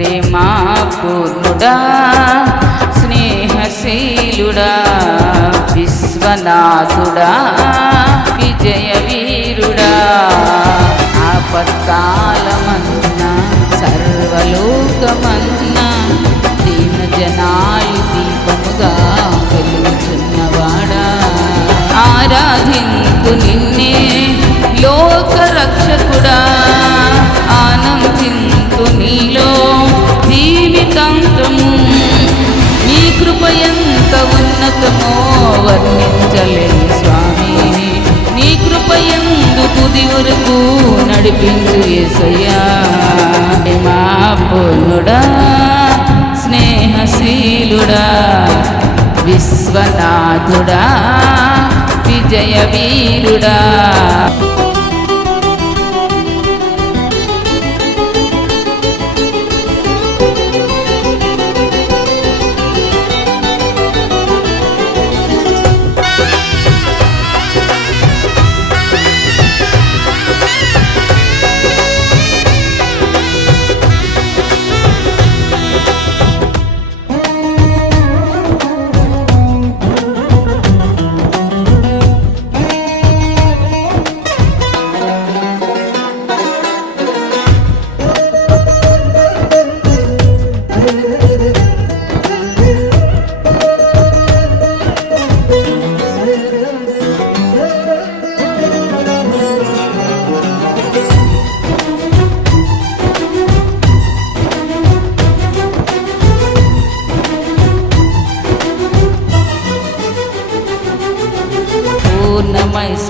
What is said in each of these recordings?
ప్రేమా పూర్ణుడా స్నేహశీలుడా విశ్వనాథుడా విజయ వీరుడా ఆపత్కాలమన్నా సర్వలోకమన్నా దీన జనాలు దీపముగా వెలుగుచున్నవాడా ఆరాధింతు నిన్నే లోక రక్షకుడా ఆనందింతు నీలో జీవితాంతము నీ కృప ఎంత ఉన్నతమో వర్ణించలేని స్వామి నీ కృప ఎందు తుది వరకు నడిపించు యేసయ్యా మా పూర్ణుడా స్నేహశీలుడా విశ్వనాథుడా విజయ వీరుడా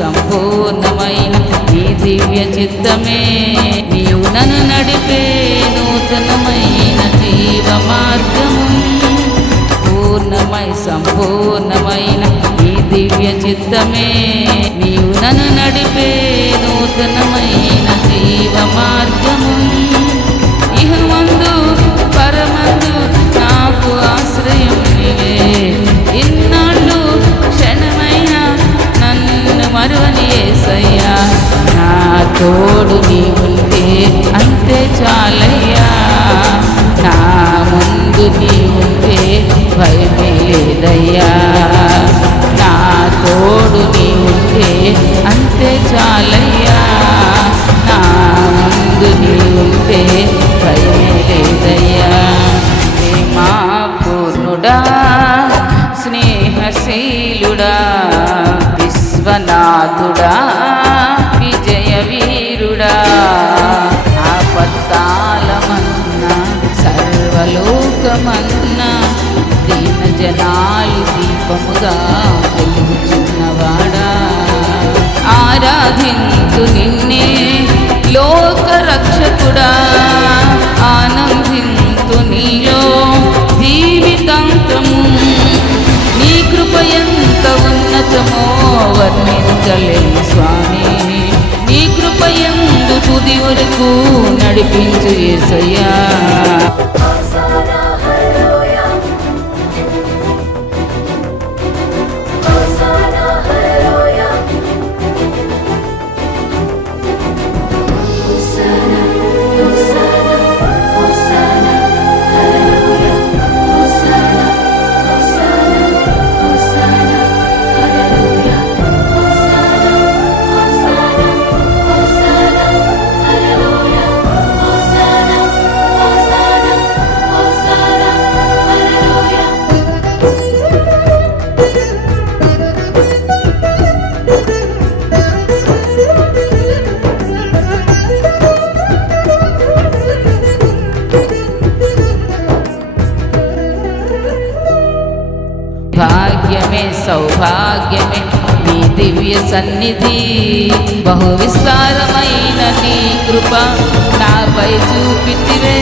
సంపూర్ణమైన నీ దివ్య చిత్తమే నీవు నన్ను నడిపే నూతనమైన జీవ మార్గము సంపూర్ణమైన నీ దివ్య చిత్తమే నీవు నన్ను నడిపే నూతనమైన జీవ మార్గము ఇహమందు పరమందు నాకు ఆశ్రయం నీవే ఇన్నాళ్ళు క్షణమైన నన్ను మరువని యేసయ్యా నా తోడు నీ ఉంటే అంతే చాలయ్యా నా ముందు నీ ఉంటే భయమే లేదయ్యా నా తోడు నీ ఉంటే అంతే చాలయ్యా నా ముందు నీ ఉంటే భయమే లేదయ్యా ప్రేమా పూర్ణుడా స్నేహశీలుడా విశ్వనాథుడా విజయ వీరుడా ఆపత్కాలమన్నా సర్వలోకమన్నా దీన జనాలు దీపముగా వెలుగుచున్నవాడా ఆరాధింతు నిన్నే లోక రక్షకుడా ఆనందింతు నీలో జీవితాంతము నీ కృప ఎంత ఉన్నతమో వర్ణించలేని స్వామి నీ కృప ఎందు తుది వరకు నడిపించు యేసయ్యా భాగ్యమే సౌభాగ్యమే నీ దివ్య సన్నిధి బహు విస్తారమైన నీ కృప నాపై చూపితివే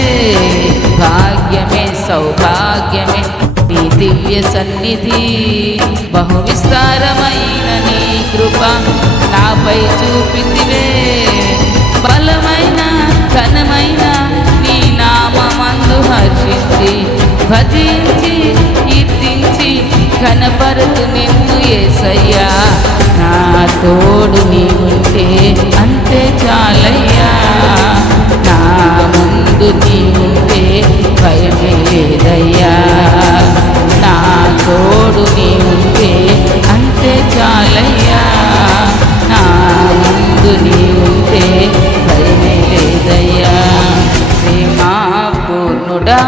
భాగ్యమే సౌభాగ్యమే నీ దివ్య సన్నిధి బహు విస్తారమైన నీ కృప నాపై చూపితివే బలమైన ఘనమైన నీ నామమందు హర్షించి భజించి కీర్తించి ఘనపరుతు నిన్ను యేసయ్యా నా తోడు నీ ఉంటే అంతే చాలయ్యా నా ముందు నీ ఉంటే భయమే లేదయ్యా. నా తోడు నీ ఉంటే అంతే చాలయ్యా. నా ముందు నీ ఉంటే భయమే లేదయ్యా. ప్రేమా పూర్ణుడా,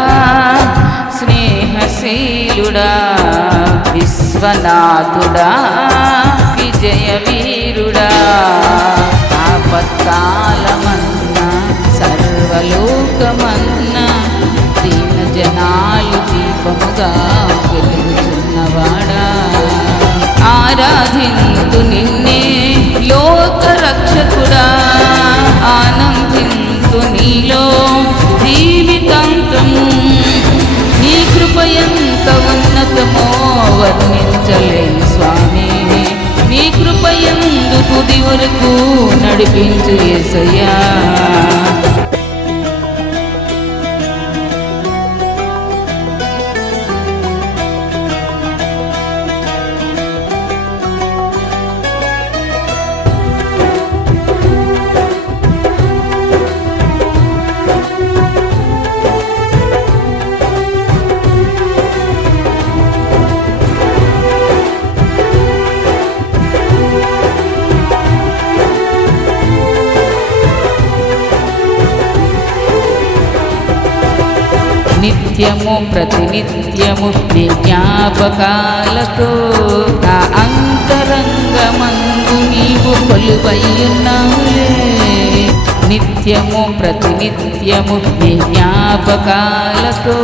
స్నేహశీలుడా, విశ్వనాథుడా, విజయ వీరుడా, ఆపత్కాలమన్నా సర్వలోకమన్నా దీన జనాలు దీపముగా వెలుగుతున్నవాడా, ఆరాధింతు నిన్నే లోక రక్షకుడా, ఆనందింతు నీలో జీవితాంతము. నీ కృప ఎంత ఉన్నతమో వర్ణించలేను స్వామి. నీ కృప యందు తుది వరకు నడిపించు యేసయ్యా. నిత్యము ప్రతినిత్యము నీ జ్ఞాపకాలతో నా అంతరంగమందు నీవు కొలువయ్యున్నావులే. నిత్యము ప్రతినిత్యము నీ జ్ఞాపకాలతో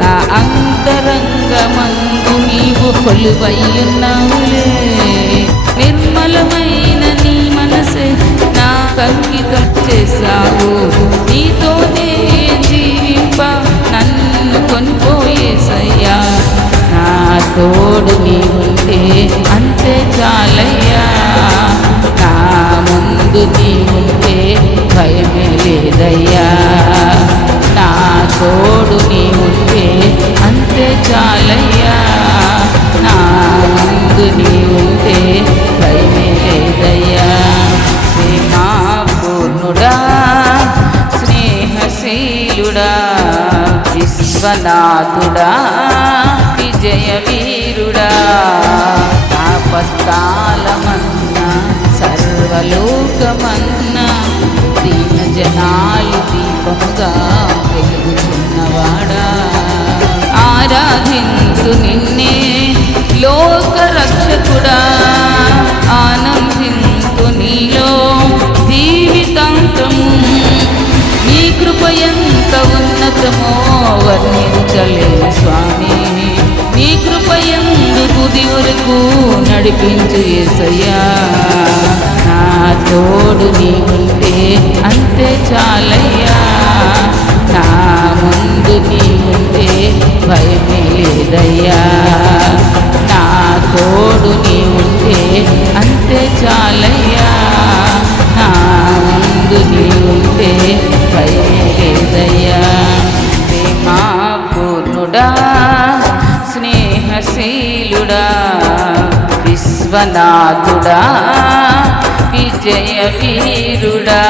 నా అంతరంగమందు నీవు కొలువయ్యున్నావులే. నిర్మలమైన నీ మనసే నా అంకితం చేశావు. నీతోనే జీవింప నన్ను కొనిపోయేసయ్యా. నా తోడు నీ ఉంటే అంతే చాలయ్యా. నా ముందు నీ ఉంటే భయమే లేదయ్యా. నా తోడు నీ ఉంటే అంతే చాలయ్యా. నా ముందు నీ ఉంటే భయమే లేదయ్యా. ప్రేమా పూర్ణుడా, స్నేహశీలుడా, విశ్వనాథుడా, విజయ వీరుడా, ఆపత్కాలమన్నా సర్వలోకమన్నా దీన జనాలు దీపముగా వెలుగుతున్నవాడా, ఆరాధింతు నిన్నే లోక రక్షకుడా, ఆనందింతు నీలో జీవితాంతము. నీ కృప ఎంత ఉన్నతమో వర్ణించలేను స్వామి. నీ కృప యందు తుది వరకు నడిపించు యేసయ్యా. నా తోడు నీ ఉంటే అంతే చాలయ్యా. నా ముందు నీ ఉంటే భయమే లేదయ్యా. నా తోడు నీ ఉంటే అంతే చాలయ్యా. నా ముందు నీ ఉంటే భయమే లేదయ్యా. ప్రేమా పూర్ణుడా, స్నేహశీలుడా, విశ్వనాథుడా, విజయ వీరుడా.